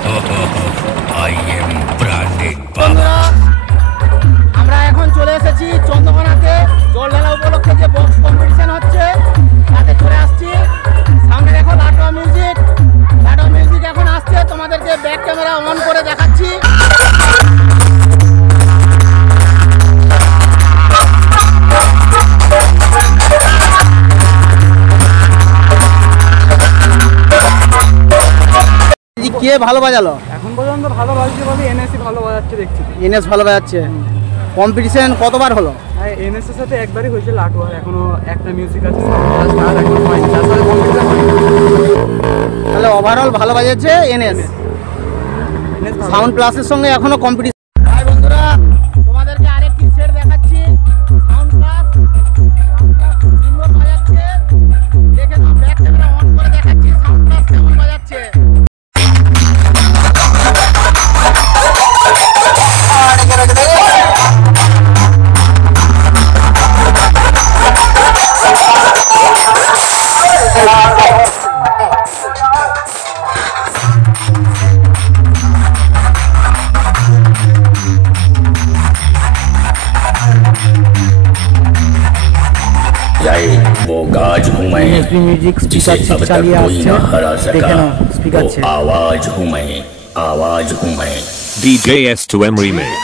I am branded বন্ধুরা, আমরা এখন চলে এসেছি চন্দ্রকোনাতে জল ঢালা উপলক্ষে যে বক্স কম্পিটিশন হচ্ছে তাতে চলে আসছি। সামনে দেখো লাটো মিউজিক এখন আসছে, তোমাদেরকে ব্যাক ক্যামেরা অন করে দেখাচ্ছি। কে ভালো বাজালো? এখন পর্যন্ত ভালো বাজছে বলে এনএসি ভালো বাজাচ্ছে দেখছি। এনএস ভালো বাজাচ্ছে। কম্পিটিশন কতবার হলো? হ্যাঁ, এনএস এর সাথে একবারই হয়েছে লাটুয়া, এখনো একটা মিউজিক আছে স্টার এখনো হয়নি, তার সাথে কম্পিটিশন হয়নি। তাহলে ওভারঅল ভালো বাজাচ্ছে এনএস। সাউন্ড প্লাসের সঙ্গে এখনো কম্পিটিশন। হাই বন্ধুরা, তোমাদেরকে আরেকটি সেট দেখাচ্ছি। সাউন্ড প্লাস সুন্দর বাজাচ্ছে, দেখে নাও। ব্যাক ক্যামেরা অন করে দেখাচ্ছি সাউন্ড প্লাস কেমন বাজাচ্ছে। वो गाज हूँ मैं जिसे अब तक कोई न हरा सका। वो आवाज हूँ मैं, आवाज हूँ मैं। DJ S2M Remix